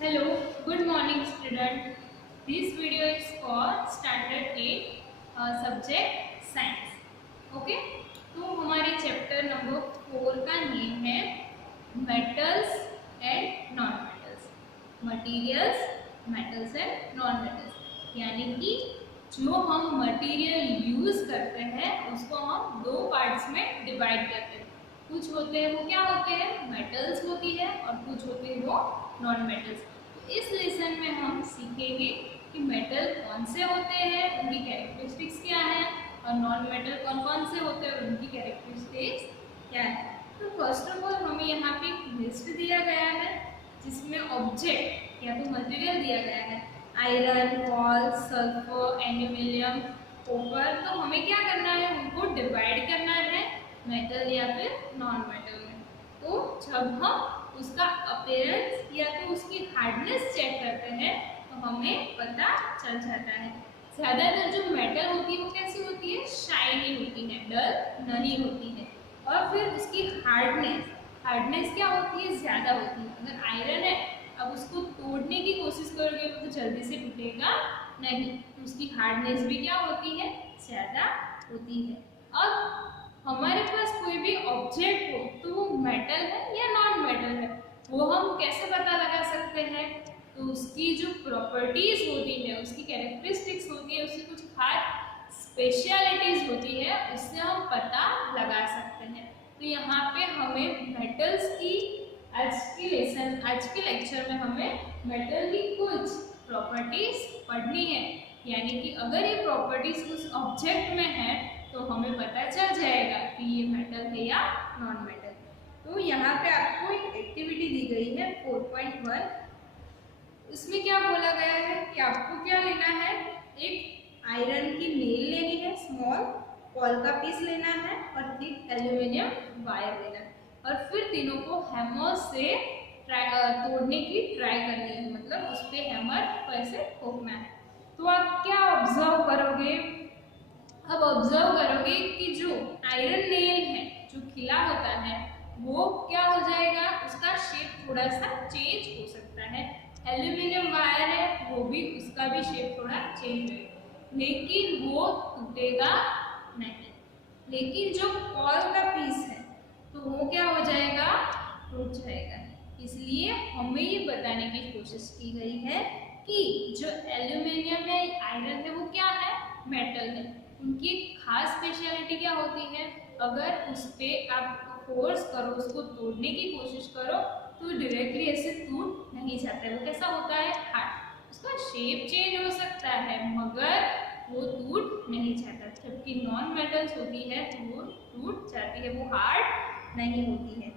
Hello, good morning student. This video is for standard 8 subject science. Okay? तो हमारे chapter number 4 का name है metals and non metals, materials, metals and non metals. यानी कि जो हम मटेरियल यूज करते हैं उसको हम दो पार्ट्स में डिवाइड करते हैं। कुछ होते हैं वो क्या होते हैं, मेटल्स होती है, और कुछ होते हैं वो नॉन मेटल्स। तो इस लेसन में हम सीखेंगे कि मेटल कौन से होते हैं, उनकी कैरेक्टरिस्टिक्स क्या है, और नॉन मेटल कौन कौन से होते हैं और उनकी कैरेक्टरिस्टिक्स क्या है। तो फर्स्ट ऑफ ऑल हमें यहाँ पे एक लिस्ट दिया गया है जिसमें ऑब्जेक्ट या तो मटेरियल दिया गया है, iron, call, sulphur, aluminium, copper. तो हमें क्या करना है, उनको डिवाइड करना है मेटल या फिर नॉन मेटल में। तो जब हम उसका अपीयरेंस या तो उसकी हार्डनेस चेक करते हैं तो हमें पता चल जाता है। ज़्यादातर जो मेटल होती है वो कैसी होती है, शाइनी होती है, डल नहीं होती है। और फिर उसकी हार्डनेस क्या होती है, ज़्यादा होती है। अगर आयरन है, अब उसको तोड़ने की कोशिश करोगे तो जल्दी से टूटेगा नहीं, तो उसकी हार्डनेस भी क्या होती है, ज़्यादा होती है। अब हमारे पास कोई भी ऑब्जेक्ट हो तो वो मेटल है या नॉन मेटल है, वो हम कैसे पता लगा सकते हैं। तो उसकी जो प्रॉपर्टीज होती है, उसकी कैरेक्टरिस्टिक्स होती है, उसकी कुछ खास स्पेशलिटीज होती है, उससे हम पता लगा सकते हैं। तो यहाँ पे हमें मेटल्स की आज के लेक्चर में हमें मेटल की कुछ प्रॉपर्टीज पढ़नी है। यानी कि अगर ये प्रॉपर्टीज उस ऑब्जेक्ट में है तो हमें पता चल जाएगा कि ये मेटल है या नॉन मेटल। तो यहाँ पे आपको एक एक्टिविटी दी गई है 4.1। इसमें क्या बोला गया है कि आपको क्या लेना है, एक आयरन की नेल लेनी है, स्मॉल कॉल का पीस लेना है, और थिक एल्यूमिनियम वायर लेना है, और फिर तीनों को हैमर से तोड़ने की ट्राई करनी है। मतलब उस पर हैमर को ऐसे ठोकना है। तो आप क्या ऑब्जर्व करोगे, अब ऑब्जर्व करोगे कि जो आयरन नेल है, जो खिला होता है, वो क्या हो जाएगा, उसका शेप थोड़ा सा चेंज हो सकता है। एल्यूमिनियम वायर है, वो भी उसका भी शेप थोड़ा चेंज होगा, लेकिन वो टूटेगा नहीं। लेकिन जो कॉल का पीस है तो वो क्या हो जाएगा, टूट जाएगा। इसलिए हमें ये बताने की कोशिश की गई है कि जो एल्यूमिनियम है, आयरन है, वो क्या है, मेटल है। उनकी खास स्पेशलिटी क्या होती है, अगर उस पर आप फोर्स करो, उसको तोड़ने की कोशिश करो तो डायरेक्टली ऐसे टूट नहीं जाता है। वो कैसा होता है, हार्ड। उसका शेप चेंज हो सकता है मगर वो टूट नहीं जाता। जबकि नॉन मेटल्स होती है तो वो टूट जाती है, वो हार्ड नहीं होती है।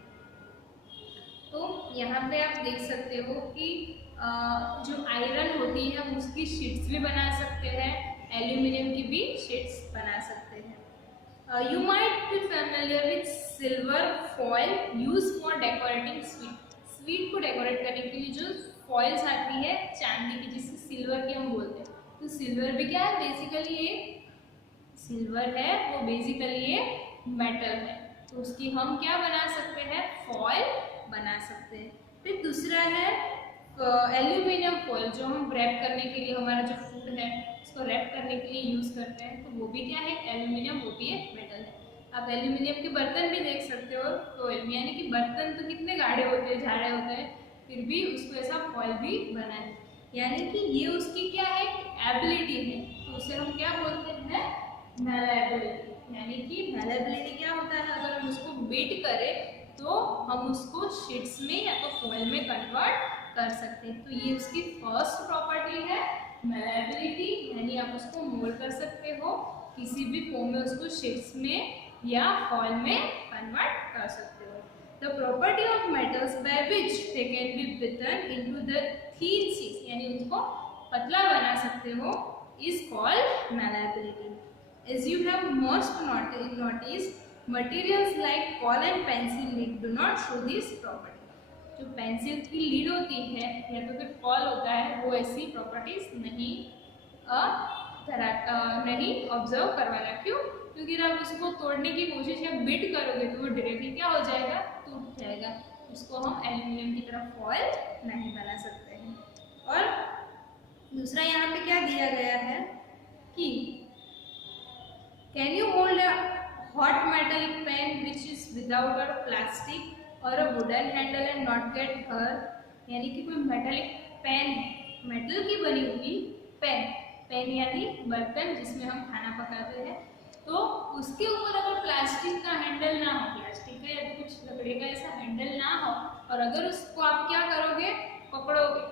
तो यहाँ पे आप देख सकते हो कि जो आयरन होती है उसकी शीट्स भी बना सकते हैं, एल्यूमिनियम की भी शीट्स बना सकते हैं। You might be familiar with silver foil used for decorating sweet. Sweet को डेकोरेट करने के लिए जो फॉइल्स आती है चांदी की, जिसे सिल्वर की हम बोलते हैं। तो सिल्वर भी क्या है, बेसिकली ये सिल्वर है, वो बेसिकली ये मेटल है। तो उसकी हम क्या बना सकते हैं, फॉइल बना सकते हैं। फिर दूसरा है एल्यूमिनियम फॉइल, जो हम रैप करने के लिए, हमारा जो फूड है उसको रैप करने के लिए यूज करते हैं। तो वो भी क्या है, एल्यूमिनियम, वो भी एक मेटल है। आप एल्यूमिनियम के बर्तन भी देख सकते हो फॉइल में, यानी कि बर्तन तो कितने गाढ़े होते हैं, झाड़े होते हैं, फिर भी उसको ऐसा फॉइल भी बना है। यानी कि ये उसकी क्या है, एबिलिटी है। तो उसे हम क्या बोलते हैं, मैलेबिलिटी। यानी कि मैलेबिलिटी क्या होता है, अगर हम उसको बीट करें तो हम उसको शीट्स में या तो फॉइल में कन्वर्ट कर सकते हैं। तो ये उसकी फर्स्ट प्रॉपर्टी है, मैलेबिलिटी, यानी आप उसको मोल्ड कर सकते हो किसी भी फॉर्म में, उसको शीट्स में या फॉइल में कन्वर्ट कर सकते हो। The property of metals by which they can be beaten into the thin sheets, यानी उसको पतला बना सकते हो, is called malleability. As you have most noticed, materials like coal and pencil lead do not show this property. जो pencil की lead होती है या तो फिर कॉल होता है, वो ऐसी प्रॉपर्टीज नहीं ऑब्जर्व करवाना। क्यों, क्योंकि आप उसको तोड़ने की कोशिश या बीट करोगे तो वो डायरेक्टली क्या हो जाएगा, टूट जाएगा। उसको हम एल्यूमिनियम की तरह फॉइल नहीं बना सकते हैं। दूसरा यहाँ पे क्या दिया गया है कि can you hold a hot metallic pen which is without a plastic और a wooden handle and not get hurt. यानी कि कोई मेटेलिक पेन है, मेटल की बनी हुई पेन, पेन यानी बर्तन जिसमें हम खाना पकाते हैं, तो उसके ऊपर अगर प्लास्टिक का हैंडल ना हो, प्लास्टिक का या तो कुछ लकड़ी का ऐसा हैंडल ना हो, और अगर उसको आप क्या करोगे, पकड़ोगे,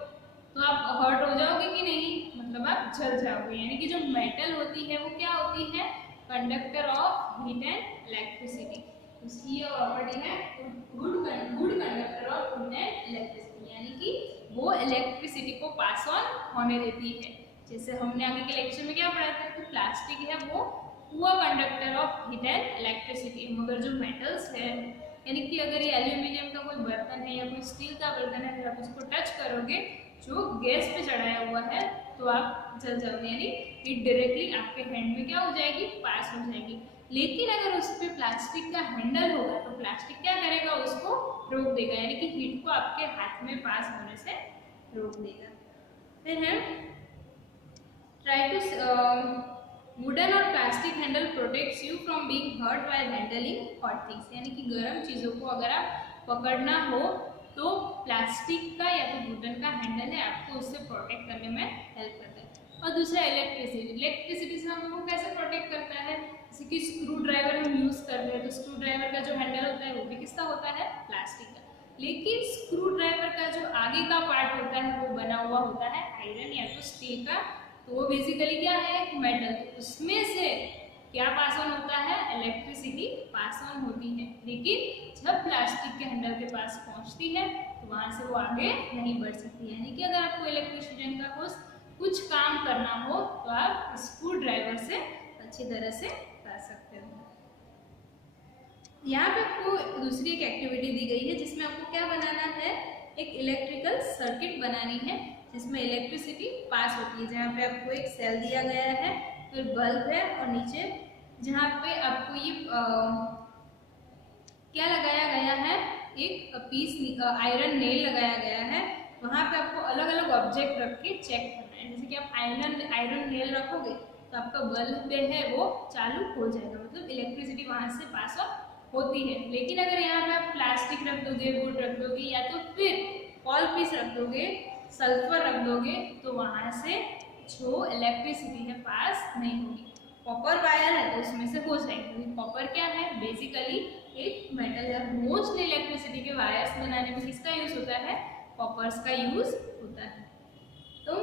तो आप हर्ट हो जाओगे कि नहीं, मतलब आप जल जाओगे। यानी कि जो मेटल होती है वो क्या होती है, conductor of heat and electricity. उसकी ये प्रॉपर्टी है good conductor of heat and electricity, यानी कि वो इलेक्ट्रिसिटी को पास ऑन होने देती है। जैसे हमने आगे के लेक्चर में क्या पढ़ा था कि प्लास्टिक है वो poor conductor of heat and electricity, मगर जो मेटल्स है, यानी कि अगर ये एल्यूमिनियम का कोई बर्तन है या कोई स्टील का बर्तन है, अगर आप उसको टच करोगे जो गैस पे चढ़ाया हुआ है, तो आप जल जाओगे, यानी हीट डायरेक्टली आपके हैंड में क्या हो जाएगी, पास हो जाएगी। लेकिन अगर उस पर प्लास्टिक का हैंडल होगा तो प्लास्टिक क्या करेगा, उसको रोक देगा, यानी कि हीट को आपके हाथ में पास होने से रोक देगा। फिर है ट्राई टू वुडन और plastic handle protects you from being hurt while handling hot things, यानी कि गर्म चीज़ों को अगर आप पकड़ना हो तो प्लास्टिक का या तो वुडन का हैंडल है आपको उससे प्रोटेक्ट करने में हेल्प करता है। और दूसरा इलेक्ट्रिसिटी, इलेक्ट्रिसिटी से हमको कैसे प्रोटेक्ट करता है, जैसे कि स्क्रू ड्राइवर हम यूज़ कर रहे हैं तो स्क्रू ड्राइवर का जो हैंडल होता है वो भी किसका होता है, प्लास्टिक का, लेकिन स्क्रू ड्राइवर का जो आगे का पार्ट होता है वो बना हुआ होता है आयरन या तो स्टील का, तो वो बेसिकली क्या है, मेटल, तो उसमें से क्या पास ऑन होता है, इलेक्ट्रिसिटी पास ऑन होती है। लेकिन जब प्लास्टिक के हैंडल के पास पहुंचती है तो वहां से वो आगे नहीं बढ़ सकती, यानी कि अगर आपको इलेक्ट्रिसिटी का कुछ काम करना हो तो आप स्क्रू ड्राइवर से अच्छी तरह से कर सकते हो। यहाँ पे आपको दूसरी एक एक्टिविटी दी गई है जिसमें आपको क्या बनाना है, एक इलेक्ट्रिकल सर्किट बनानी है जिसमें इलेक्ट्रिसिटी पास होती है। जहाँ पे आपको एक सेल दिया गया है, फिर बल्ब है, और नीचे जहाँ पे आपको ये क्या लगाया गया है, एक पीस आयरन नेल लगाया गया है, वहाँ पे आपको अलग अलग ऑब्जेक्ट रख के चेक करना है। जैसे कि आप आयरन नेल रखोगे तो आपका बल्ब है वो चालू हो जाएगा, मतलब इलेक्ट्रिसिटी वहाँ से पास ऑन होती है। लेकिन अगर यहाँ पे आप प्लास्टिक रख दोगे, वुड रख दोगे, या तो फिर कॉल पीस रख दोगे, सल्फर रख दोगे, तो वहाँ से जो इलेक्ट्रिसिटी है पास नहीं होगी। कॉपर वायर है तो उसमें से हो जाएगी। कॉपर क्या है, बेसिकली एक मेटल है। मोस्टली इलेक्ट्रिसिटी के वायर्स बनाने में किसका यूज होता है, कॉपर्स का यूज होता है। तो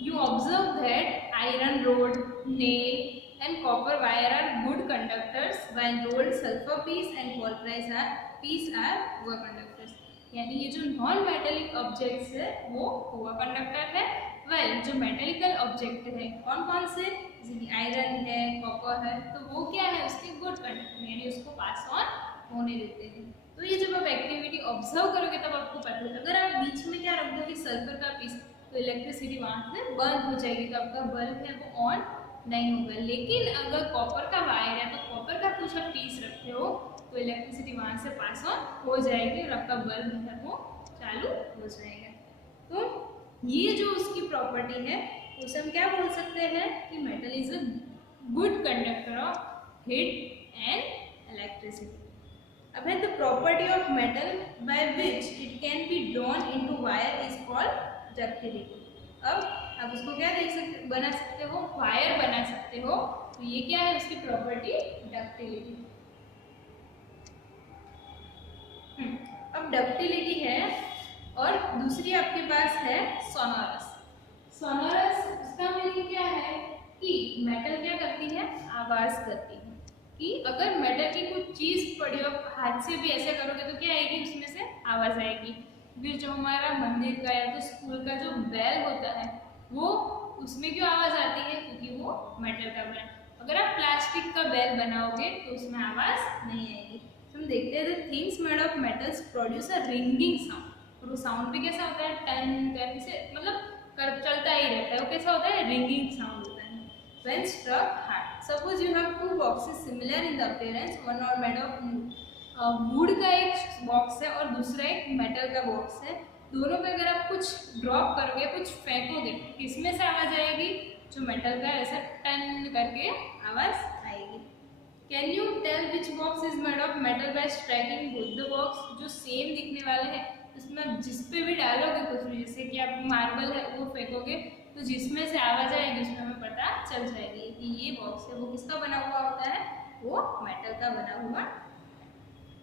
you observe that iron rod, nail and copper wire are good conductors while rolled sulfur piece and pulverized piece are poor conductors। यानी ये जो नॉन मेटेलिक ऑब्जेक्ट्स है वो पोअर कंडक्टर है, वेल जो मेटेलिकल ऑब्जेक्ट है कौन कौन से, जैसे कि आयरन है, कॉपर है, तो वो क्या है, उसके गुड कंडक्टर, यानी उसको पास ऑन होने देते हैं। तो ये जब आप एक्टिविटी ऑब्जर्व करोगे तब आपको पता है। अगर आप बीच में क्या रख दोगे, सल्फर का पीस, तो इलेक्ट्रिसिटी वहाँ से बंद हो जाएगी, तो आपका बल्ब है वो ऑन नहीं होगा। लेकिन अगर कॉपर का वायर है तो कॉपर का कुछ आप पीस रखते हो तो इलेक्ट्रिसिटी वहाँ से पास ऑन हो जाएगी और आपका बल्ब है वो चालू हो जाएगा। तो ये जो उसकी प्रॉपर्टी है उसे हम क्या बोल सकते हैं कि metal is a good conductor of heat and electricity. अब है the property of metal by which it can be drawn into wire is called ductility. अब आप उसको क्या देख सकते, बना सकते हो, वायर बना सकते हो, तो ये क्या है उसकी प्रॉपर्टी, डक्टिलिटी। अब डक्टिलिटी है और दूसरी आपके पास है सोनोरस। सोनोरस उसका मीनिंग क्या है कि मेटल क्या करती है, आवाज करती है। कि अगर मेटल की कुछ चीज पड़ी हो, हाथ से भी ऐसे करोगे तो क्या आएगी, उसमें से आवाज आएगी। फिर जो हमारा मंदिर का या तो स्कूल का जो बेल होता है वो, उसमें क्यों आवाज आती है, क्योंकि वो मेटल का बना। अगर आप प्लास्टिक का बेल बनाओगे तो उसमें आवाज नहीं आएगी। तो हम देखते हैं the things made of metals produce a ringing sound, और वो साउंड भी कैसा होता है, टन टन से मतलब चलता ही रहता है, वो कैसा होता है, रिंगिंग साउंड होता है। When struck hard, suppose you have two boxes similar in the appearance, one और मेड ऑफ वुड का एक बॉक्स है और दूसरा एक मेटल का बॉक्स है, दोनों पे अगर आप कुछ ड्रॉप करोगे, कुछ फेंकोगे, किसमें से आवाज आएगी? जो मेटल का ऐसा टन करके आवाज आएगी। Can you tell which box is made of metal by striking both the box? जो सेम दिखने वाले हैं उसमें आप जिस पे भी डालोगे कुछ भी, जैसे कि आप मार्बल है वो फेंकोगे तो जिसमें से आवाज आएगी उसमें हमें पता चल जाएगी कि ये बॉक्स है वो किसका बना हुआ होता है, वो मेटल का बना हुआ।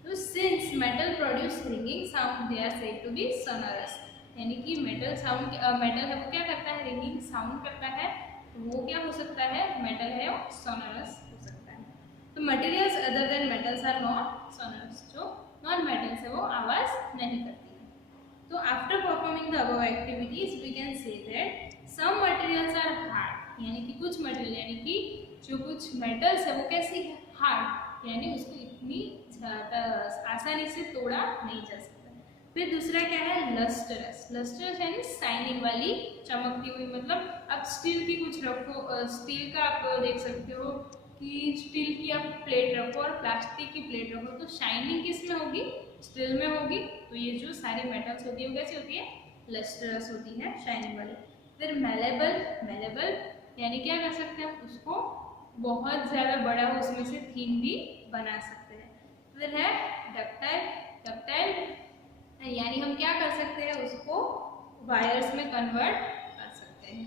तो since metal produce ringing sound they are said to be sonorous, यानी कि मेटल साउंड मेटल है वो क्या करता है, रिंगिंग साउंड करता है, तो वो क्या हो सकता है, मेटल है वो सोनोरस हो सकता है। तो materials other than metals are not sonorous, जो नॉन मेटल्स है वो आवाज नहीं करती है। तो after performing the above activities we can say that some materials are hard, यानी कि कुछ मटेरियल यानी कि जो कुछ मेटल्स है वो कैसी है, हार्ड, यानी उसको इतनी आसानी से तोड़ा नहीं जा सकता। फिर दूसरा क्या है, लस्टरस। लस्टरस यानी शाइनिंग वाली, चमकती हुई, मतलब आप स्टील की कुछ रखो, स्टील का आप देख सकते हो कि स्टील की आप प्लेट रखो और प्लास्टिक की प्लेट रखो तो शाइनिंग किस में होगी, स्टील में होगी। तो ये जो सारी मेटल्स होती है वो कैसी होती है, लस्टरस होती है, शाइनिंग वाली। फिर मेलेबल, मेलेबल यानी क्या कर सकते हैं, उसको बहुत ज़्यादा बड़ा हो उसमें से थीम भी बना सकते हैं। फिर है डक्टाइल, डक्टाइल यानी हम क्या कर सकते हैं, उसको वायर्स में कन्वर्ट कर सकते हैं।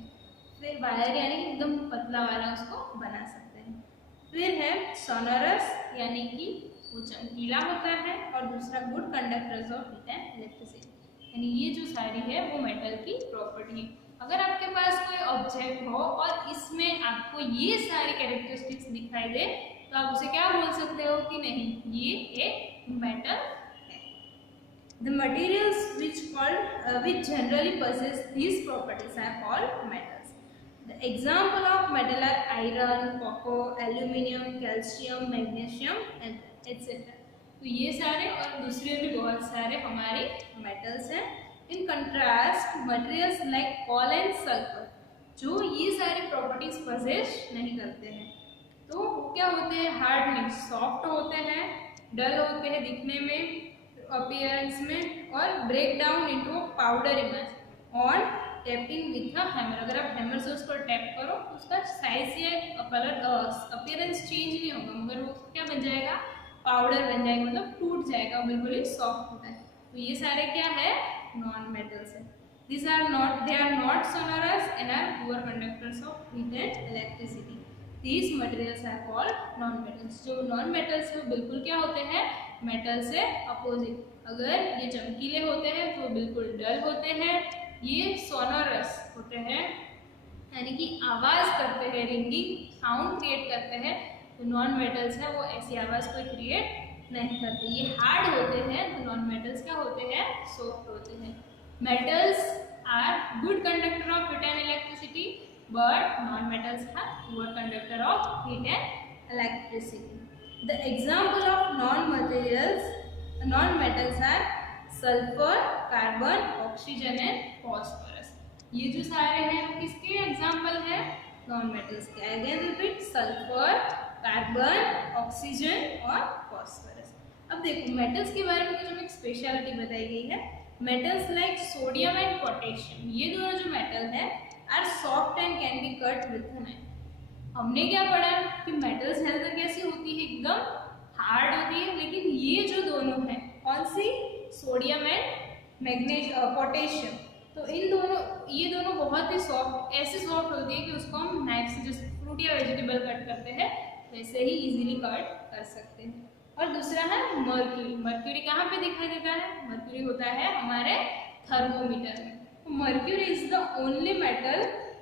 फिर वायर यानी एकदम पतला वाला उसको बना सकते हैं। फिर है सोनोरस यानी कि वो चमकीला होता है, और दूसरा good conductors of heat and electricity, यानी ये जो सारी है वो मेटल की प्रॉपर्टी है। अगर आपके पास कोई ऑब्जेक्ट हो और इसमें आपको ये सारी कैरेक्टरिस्टिक्स दिखाई दे तो आप उसे क्या बोल सकते हो कि नहीं, ये एक मेटल है। The materials which generally possess these properties are called metals. The example of metal are iron, copper, aluminium, calcium, magnesium, and etc. तो ये सारे और दूसरे भी बहुत सारे हमारे मेटल्स हैं। In contrast materials like call and sulphur, जो ये सारी प्रॉपर्टीज पजेस नहीं करते हैं, तो क्या होते हैं, हार्ड नहीं, सॉफ्ट होते हैं, डल होते हैं दिखने में, अपीयरेंस में, और break down into powder image on tapping with a hammer. अगर आप हैमर से उसको टैप करो तो उसका साइज या कलर अपीयरेंस चेंज नहीं होगा, मगर वो क्या बन जाएगा, पाउडर बन जाएगा, मतलब टूट जाएगा, बिल्कुल ही सॉफ्ट होता है। तो ये सारे क्या है, नॉन मेटल्स है। These are not, they are not sonorous and are poor conductors of heat and electricity. These materials are called non-metals. जो non-metals है वो बिल्कुल क्या होते हैं, मेटल से अपोजिट। अगर ये चमकीले होते हैं तो बिल्कुल डल होते हैं, ये सोनोरस होते हैं यानी कि आवाज करते हैं, रिंगिंग साउंड क्रिएट करते हैं। तो नॉन मेटल्स है वो ऐसी आवाज कोई क्रिएट नहीं करते। ये हार्ड होते हैं, तो नॉन मेटल्स क्या होते हैं, सॉफ्ट होते हैं। Metals are good conductor of heat and electricity, but non-metals are poor conductor of heat and electricity. The example of non-metals are sulfur, carbon, oxygen and phosphorus. ये जो सारे हैं वो किसके एग्जाम्पल है, non-metals के। Again repeat, sulphur, carbon, oxygen और phosphorus. अब देखो मेटल्स के बारे में जो एक स्पेशलिटी बताई गई है, metals like sodium and potassium, ये दोनों जो मेटल है are soft and can be cut with a knife. हमने क्या पढ़ा कि मेटल्स हेल्थ कैसी होती है, एकदम हार्ड होती है, लेकिन ये जो दोनों हैं, कौन सी, सोडियम एंड मैग्नीशियम, पोटेशियम, तो इन दोनों, ये दोनों बहुत ही सॉफ्ट, ऐसे सॉफ्ट होती है कि उसको हम नाइफ से जैसे फ्रूट या वेजिटेबल कट करते हैं वैसे ही इजीली कट कर सकते हैं। और दूसरा है मर्क्यूरी। मर्क्यूरी कहाँ पे दिखाई देता है, मर्क्यूरी होता है हमारे थर्मोमीटर में। Mercury is the only metal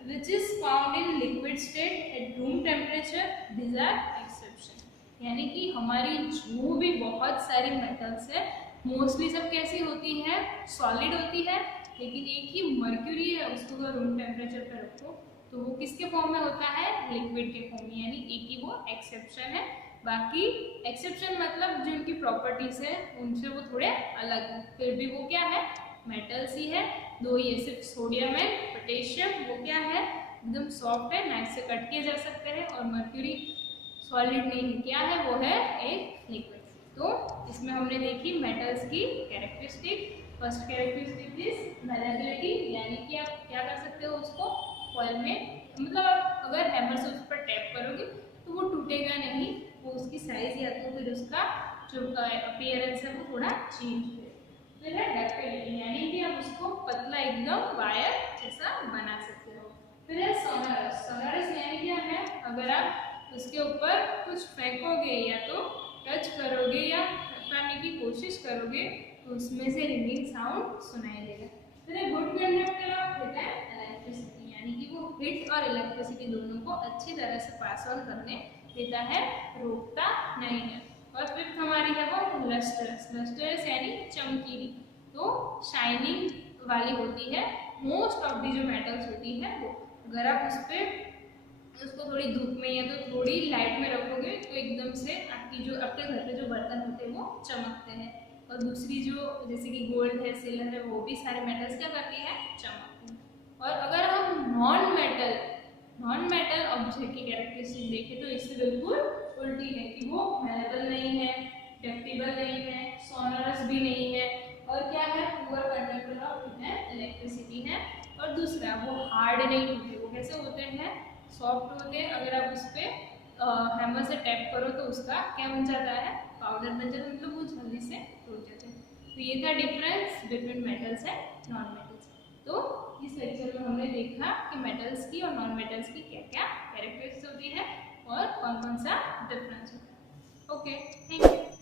which is found in liquid state at room temperature. These are exception. यानी कि हमारी जो भी बहुत सारी मेटल्स है मोस्टली सब कैसी होती है, सॉलिड होती है, लेकिन एक ही मर्क्यूरी है उसको अगर रूम टेम्परेचर पर रखो तो वो किसके फॉर्म में होता है, लिक्विड के फॉर्म में, यानी एक ही वो एक्सेप्शन है। बाकी एक्सेप्शन मतलब जो उनकी प्रॉपर्टीज है उनसे वो थोड़े अलग है, फिर भी वो क्या है, मेटल्स ही है। दो ये सिर्फ सोडियम है, पोटेशियम वो क्या है, एकदम सॉफ्ट है, नाइफ से कट किए जा सकते हैं, और मर्क्यूरी सॉलिड नहीं है, क्या है, वो है एक लिक्विड। तो इसमें हमने देखी मेटल्स की characteristic, first characteristic is malleability, यानी कि आप क्या कर सकते हो उसको फॉइल में, मतलब आप अगर हैमर से उस पर टैप करोगे तो वो टूटेगा नहीं, वो उसकी साइज या तो फिर उसका जो अपीयरेंस है वो थोड़ा चेंज हो। फिर है डक्टिलिटी, यानी कि आप उसको पतला एकदम वायर जैसा बना सकते हो। फिर है सोनरस, सोनरस यानी क्या है, अगर आप उसके ऊपर कुछ फेंकोगे या तो टच करोगे या करने की कोशिश करोगे तो उसमें से रिंगिंग साउंड सुनाई देगा। फिर good conductor of hit and electricity, यानी कि वो हिट और इलेक्ट्रिसिटी दोनों को अच्छी तरह से पास ऑन करने देता है, रोकता नहीं है। और फिफ्थ हमारी है वो लस्टरस, लस्टरस यानी चमकीली, तो शाइनिंग वाली होती है मोस्ट ऑफ दी जो मेटल्स होती है वो। अगर आप उस पर उसको थोड़ी धूप में या तो थोड़ी लाइट में रखोगे तो एकदम से आपकी जो आपके घर पे जो बर्तन होते हैं वो चमकते हैं। और दूसरी जो जैसे कि गोल्ड है, सिल्वर है, वो भी सारे मेटल्स क्या करती है, चमकते हैं। और अगर हम नॉन मेटल ऑब्जेक्ट की कैरेक्टरिस्टिक देखें तो इससे बिल्कुल उल्टी है कि वो मेलेबल नहीं है, डक्टिबल नहीं है, सोनरस भी नहीं है, और क्या है, पुअर कंडक्टर ऑफ इलेक्ट्रिसिटी है। और दूसरा वो हार्ड नहीं होते, वो कैसे होते हैं, सॉफ्ट होते हैं। अगर आप उस पर हैमर से टैप करो तो उसका क्या बन जाता है, पाउडर बन जाता है, मतलब वो जल्दी से टूट जाते हैं। तो ये था difference between metals and non metals. तो इस लेक्चर में हमने देखा कि मेटल्स की और नॉन मेटल्स की क्या क्या कैरेक्टरिस्टिक्स होती है और कौन कौन सा डिफरेंस होता है। Okay, thank you.